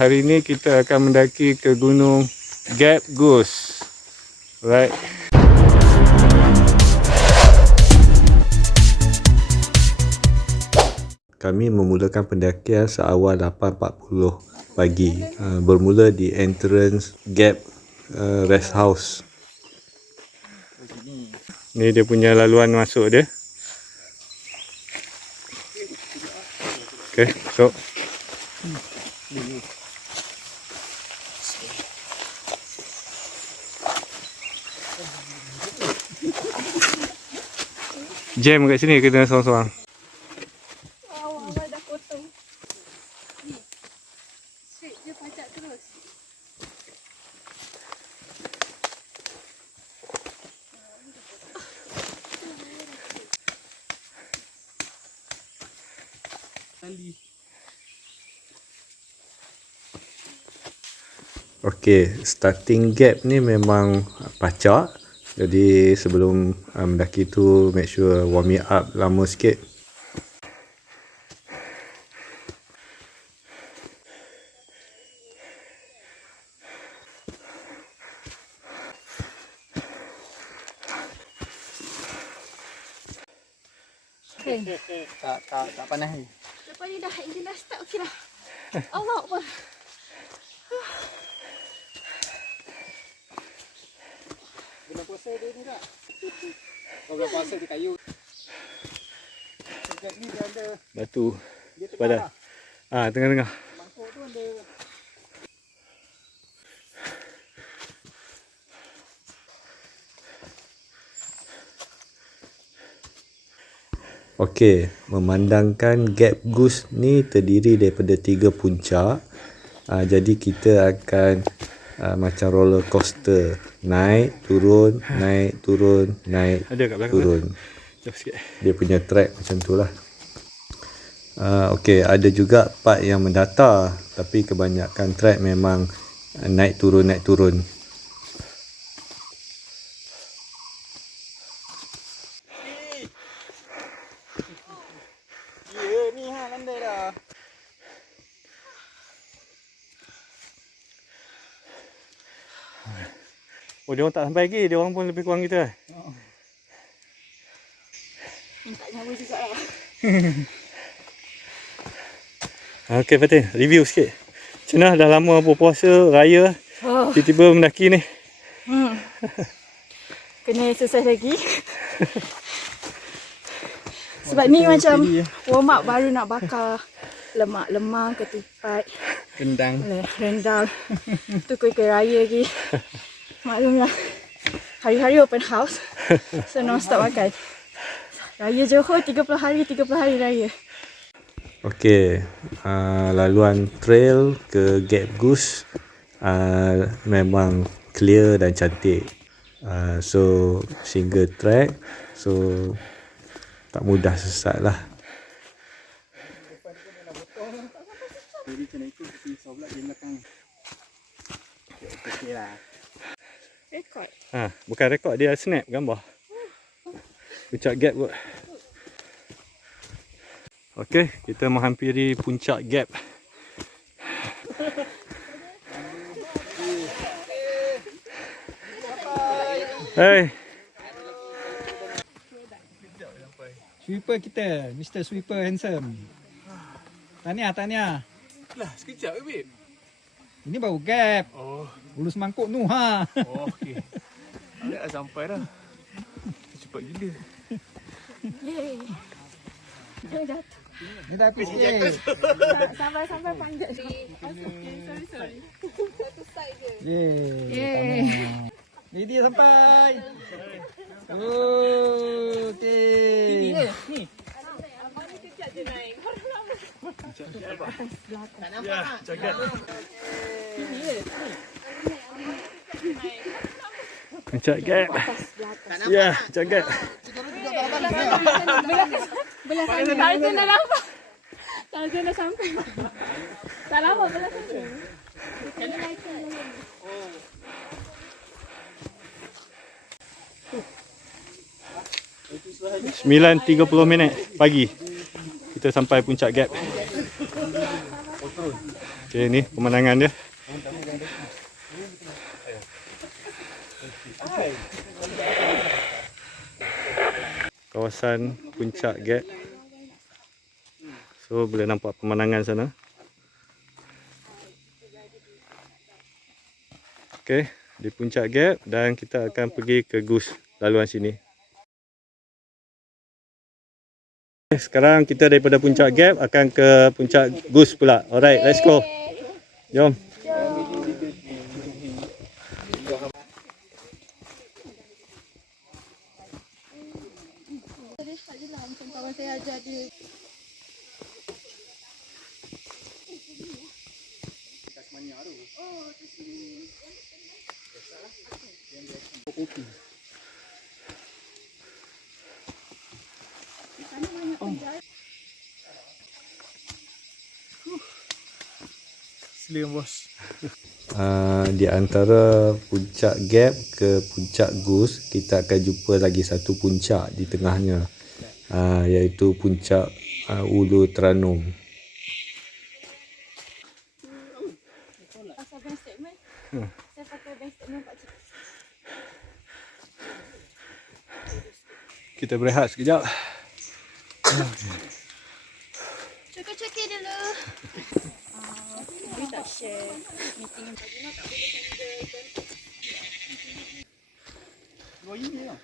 hari ni kita akan mendaki ke gunung Gap Goose. Right. Kami memulakan pendakian seawal 8.40 pagi. Bermula di entrance Gap Rest House. Ni dia punya laluan masuk dia. Okay, so jam kat sini kena sorang-sorang. Awal dah potong. Ni. Straight je pajak terus. Okey, starting gap ni memang pacak. Jadi sebelum mendaki tu make sure warm it up lama sikit. Okay. Tak panas ni. Lepas ni dah engine dah start okey dah. Allah Akbar. Bulan puasa dia ni tak? Kalau bulan puasa dia kayu. Sejak ni dia ada Batu dia padan. Tengah-tengah. mangkuk tu ada. Okey, memandangkan Gap Goose ni terdiri daripada 3 puncak. Jadi kita akan macam roller coaster, naik, turun, naik, turun, naik, turun. Dia punya track macam tu lah. Okey, ada juga part yang mendatar, tapi kebanyakan track memang naik turun, naik turun. Ya ni landai dah. Oh, dia orang tak sampai lagi, dia orang pun lebih kurang kita. Minta nyawa juga lah. Okey Fatin, review sikit. Macam mana dah lama berpuasa, raya, tiba-tiba mendaki ni? Kena exercise lagi. Sebab ni macam warm up baru nak bakar lemak-lemak, ketupat, rendang. Tu kuih-kuih raya lagi. Maklumlah, hari-hari open house. So non-stop makan. Raya Johor 30 hari raya. Okey, laluan trail ke Gap Goose memang clear dan cantik. So single track, so tak mudah sesat lah. Jadi kena ikut pisau pula di belakang. Okey lah. Rekod. Bukan rekod, dia snap gambar. Puncak Gap kot. Okey, kita menghampiri puncak Gap. Hey. Sweeper kita, Mr. Sweeper handsome. Tahniah. Lah, sekejap ke babe? Ini baru Gap. Oh, Ulus mangkuk tu ha. okey. Dah sampai dah. Cepat gila. Yeay. Dia jatuh. Ni dah habis sikit. Sampai panjat. Sorry. Satu side je. Yeay. Ni dia sampai. Oh, okey. Ni. Abang ni kejap je naik. Tak nampak tak? Jagat. Ni. Puncak Gap. Ya, jagat. Belah sana. Tarzan dah nampak. Tarzan dah sampai. Tak lama belah sana. Kena naikkan lagi. 9:30 pagi kita sampai puncak Gap. Okey. Okay, ni pemandangan dia. Kawasan puncak Gap. So boleh nampak pemandangan sana. Okay, di puncak Gap dan kita akan pergi ke Goose laluan sini. Okay, sekarang kita daripada puncak Gap akan ke puncak Goose pula. Alright, let's go. Jom. Kawan saya ajar dia. Slim bos. Di antara puncak Gap ke puncak Goose, kita akan jumpa lagi satu puncak di tengahnya, iaitu puncak Ulu Tranum. Pasal bank statement. Saya pakai bank statement Pak Cik. Kita berehat sekejap. Cukai-cukai dulu. Boleh tak share meeting pagi nak tak boleh handle. Dua ini lah.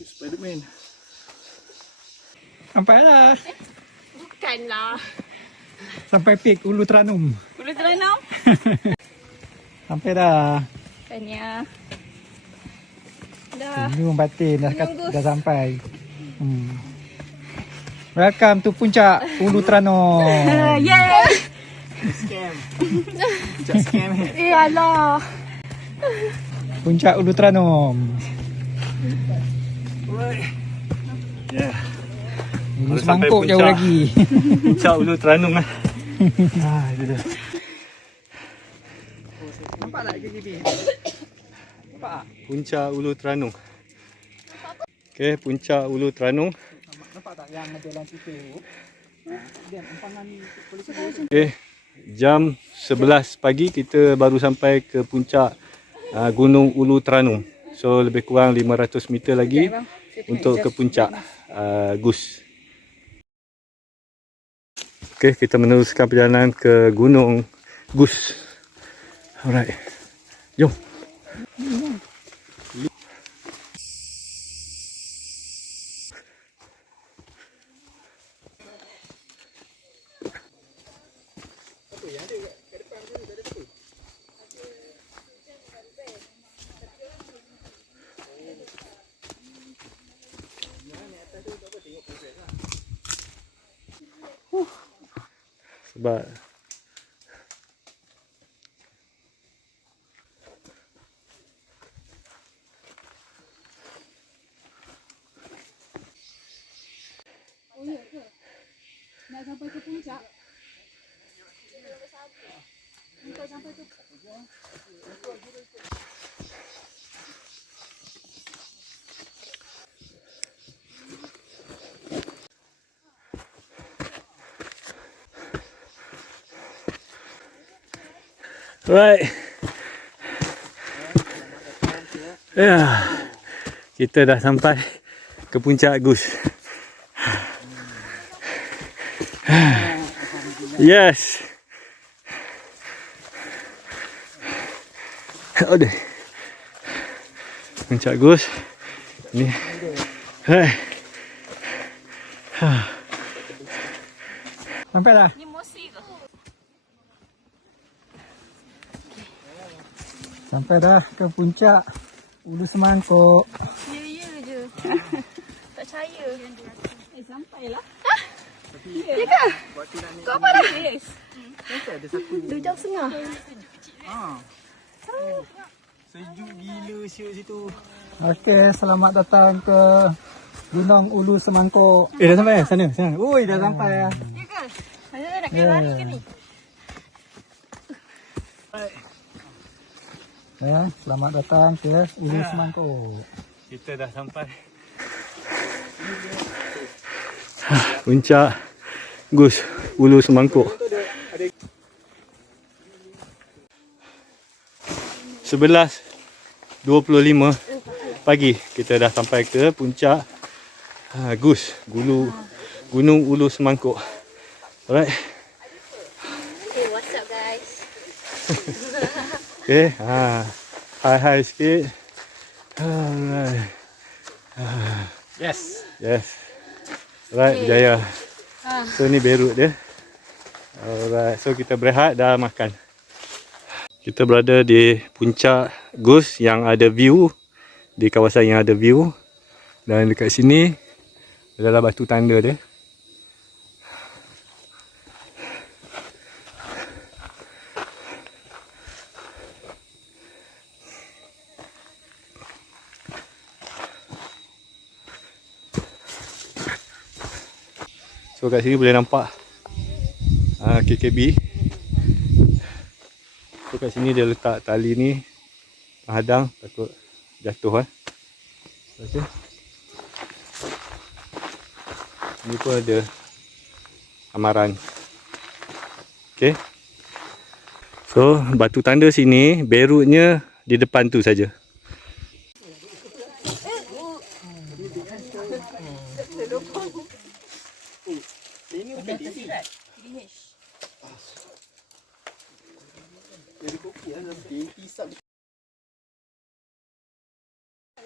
Spiderman. Sampai dah. Bukanlah. Sampai peak Ulu Tranum. Boleh terenam? Sampai dah. Tanya. Dah. Senyum batin dah, Senyum, Gus. dah sampai. Welcome to puncak Ulu Tranum. Yeay! Scam. Puncak scam eh. Iyalah. Puncak Ulu Tranum. Yeah. Ini Baru sampai semangkuk jauh puncak. lagi. Puncak Ulu Tranum lah. Itu dia. Nampak tak KGB? Nampak tak? Puncak Ulu Tranum. Okay, puncak Ulu Tranum. Nampak tak yang jalan situ? Dia empangan polisi. Okay, jam 11 pagi kita baru sampai ke puncak Gunung Ulu Tranum. So lebih kurang 500 meter lagi untuk ke puncak Goose. Okay, kita meneruskan perjalanan ke Gunung Goose. Alright, jom. Sebab Nak sampai ke puncak. Untuk sampai ke right. Ya. Kita dah sampai ke puncak Goose. Yes. Aduh. Puncak Goose. Ni. Hai. Sampai dah. ni mosi ke? Sampai dah ke puncak Ulu Semangkuk. Ya je. Tak percaya. Sampailah. Ya ke? Kau apa dah? Yes. Ada satu. 2 jam setengah. Sejuk gila situ. Okey, selamat datang ke Gunung Ulu Semangkuk. Dah sampai sana. Oi, dah sampai Ya ke? Saya nak kena lari ke ni? Ya, selamat datang ke Ulu Semangkuk. Kita dah sampai puncak Gus Ulu Semangkuk. 11:25 pagi kita dah sampai ke puncak Gus Gunung Ulu Semangkuk. Alright. Hey, what's up guys? Okay, hi sikit. Alright. Yes. Alright, berjaya. So ni berut dia. Alright, so kita berehat dah makan. Kita berada di puncak Gus yang ada view, di kawasan yang ada view. Dan dekat sini adalah batu tanda dia. So kat sini boleh nampak KKB. So kat sini dia letak tali ni menghadang, takut jatuh Okay. Ni pun ada amaran. Okay. So batu tanda sini berutnya di depan tu saja.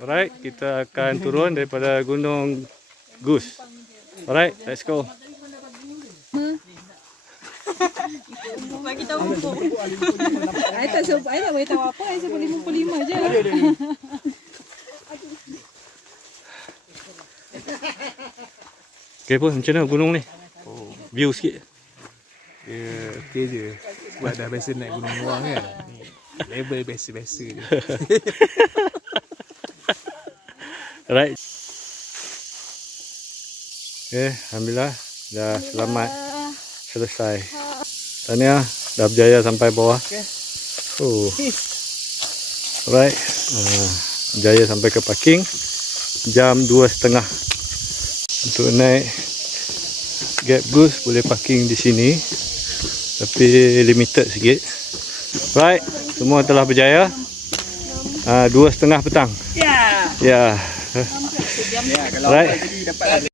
Alright, kita akan turun daripada Gunung Gus. Alright, let's go. Bagi tahu pokok. Saya tak boleh tahu apa, saya sebut 55 je. Okay pun, macam mana gunung ni? View sikit. Okey je. Sebab dah biasa naik gunung luar kan. Ni level biasa-biasa je. Alright. Okay, alhamdulillah dah selamat selesai. Tahniah, dah berjaya sampai bawah. Alright. Berjaya sampai ke parking jam 2:30. Untuk naik Gap Goose boleh parking di sini, tapi limited sikit. Right, semua telah berjaya. 2:30 petang. Ya. Ya, kalau Right. jadi dapat